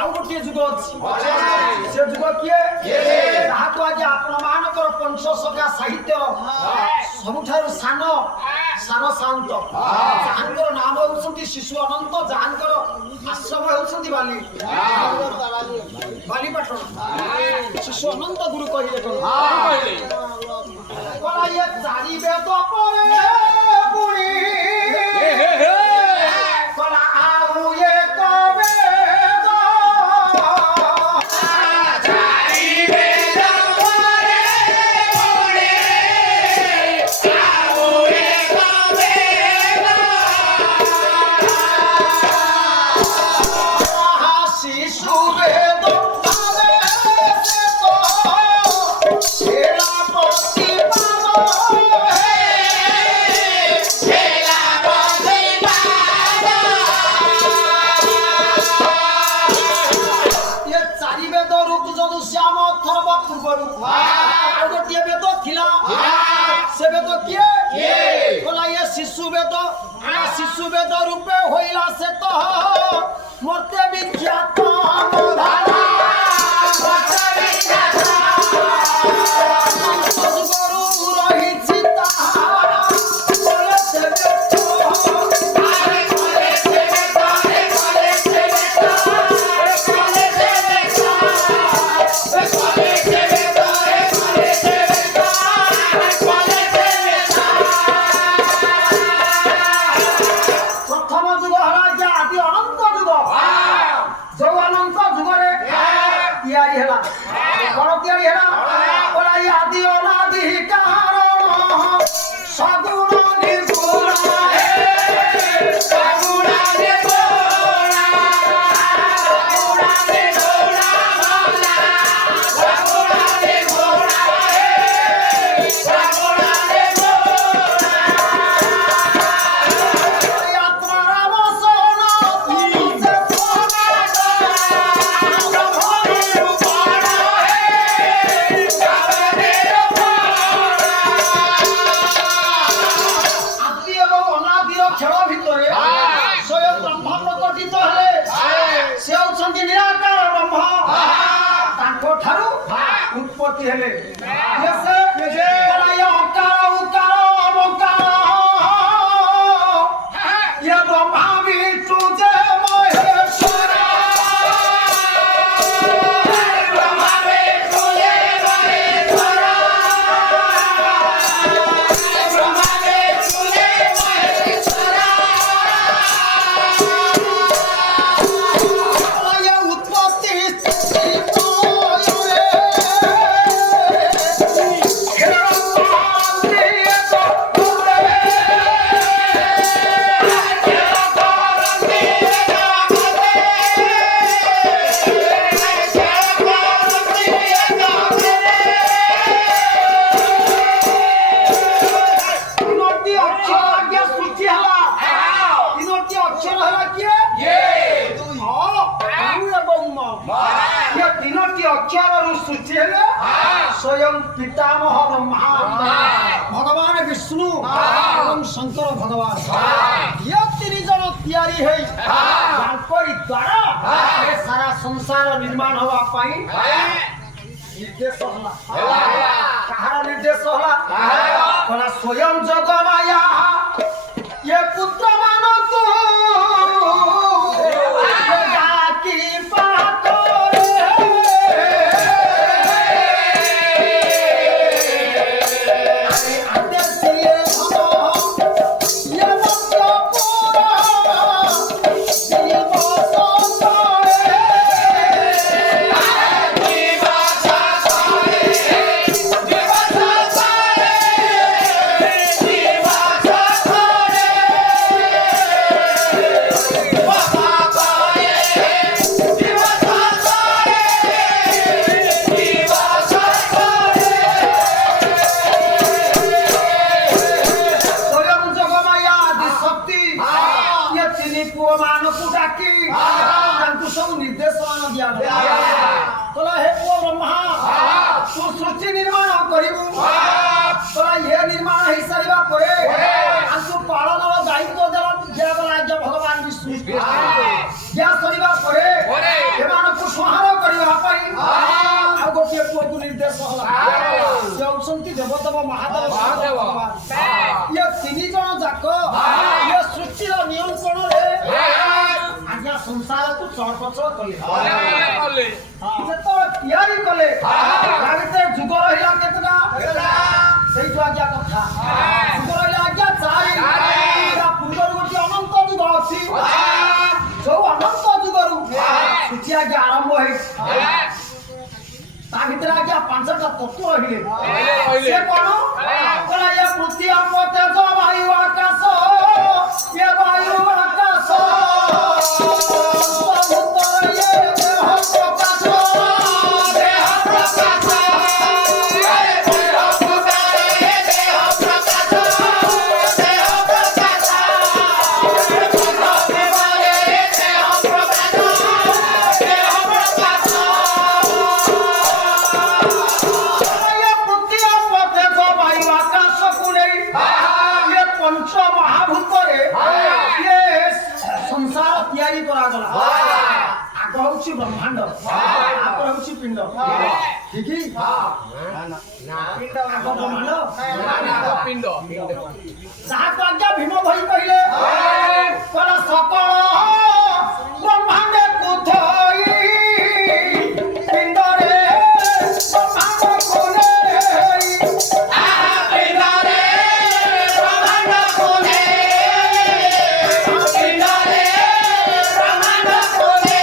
आउ गोटे जुग अछि से जुग किए जहा तो आज आपण मानकर पंचसखा साहित्य सबुठार सानो सानो शांत जहांकर नाम होउछंती शिशु अनंत जहांकर आश्रम होउछंती बाली बाली पाटण शिशु अनंत गुरु कहिले कोन कहिले कोला ये चारि वेद परे पुणी कोला आउ ये कवे शिशु वेद रूपे होइला से तो मर्ते विख्यात उत्पत्ति हेले स्वयं पितामह ब्रह्मा भगवान विष्णु एवं शंकर भगवान ये तीन जन तैयारी है तांकरी द्वारा ये सारा संसार निर्माण होवा पाई निर्देश होला कहार निर्देश होला कोना स्वयं जग माया ये पुत्र मानतु जाकी पातो Viva ଦେବଦେବ ମହାଦେବ ମହାଦେବ। ଭଗବାନ ଇଏ ତିନି ଜଣ ଯାକ ଇଏ ସୃଷ୍ଟିର ନିୟନ୍ତ୍ରଣରେ ଆଜ୍ଞା ସଂସାରକୁ ଚଳପ୍ରଚଳ କଲେ ଯେତେବେଳେ ତିଆରି କଲେ ତା ଭିତରେ ଯୁଗ ରହିଲା କେତେଟା ସେଇଠୁ ଆଜ୍ଞା କଥା ଯୁଗ ରହିଲା ଆଜ୍ଞା ଚାରି ତା ପୂର୍ବରୁ ଗୋଟିଏ ଅନନ୍ତ ଯୁଗ ଅଛି ଯୋଉ ଅନନ୍ତ ଯୁଗରୁ ସୃଷ୍ଟି ଆଜ୍ଞା ଆରମ୍ଭ ହେଇଛି ତା ଭିତରେ ଆଜ୍ଞା ପାଞ୍ଚଟା ତତ୍ତ୍ୱ ରହିଲେ ସେ କଣ କହିଲା ଏ ପୃଥ୍ୱୀ ଆପ ତେଜ ବାୟୁ ଆକାଶ ଏ ବାୟୁ ଆକାଶ ସମୁଦ୍ର ଏ ଦେହ ପ୍ରକାଶ ଦେହ ପ୍ରକାଶ ब्रह्मांड पिंड ठीक पिंड आज्ञा भीम भाई कहले सकल ब्रह्मांड कुथई पिंडरे ब्रह्मांड कोने पिंडरे ब्रह्मांड कोने पिंडरे ब्रह्मांड कोने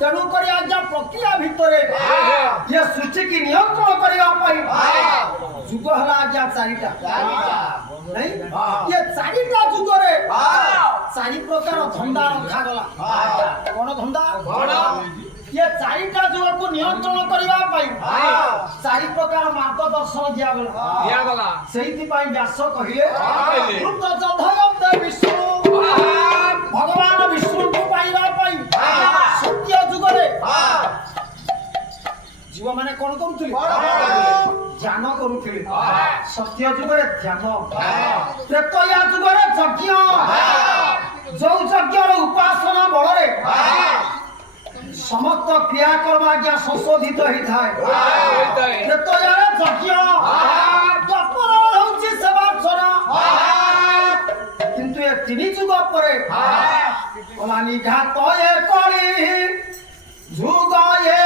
तेणुक आज्ञा प्रक्रिया भितर ये सृष्टि की नियंत्रण करने जुग है आज्ञा चारिटा नहीं ये चारिटा जुग रे चारि प्रकार धंदा रखा गला कौन धंदा ये चारिटा जुग को नियंत्रण करने चारि प्रकार मार्गदर्शन दिया गला सेहिति पई व्यास कहिले विष्णु भगवान विष्णु को पाइबा पई सत्य जुगरे जीव माने कोन करूथिले ध्यान करूथिले सत्य जुगरे ध्यान त्रेतया जुगरे यज्ञ जो यज्ञर उपासना बलरे समस्त क्रियाकर्म आज्ञा संशोधित होई थाए त्रेतयारे यज्ञ द्वापर होउची सेवार्चना किंतु ये तीन जुग परे कलानी घात ए कली जुग ए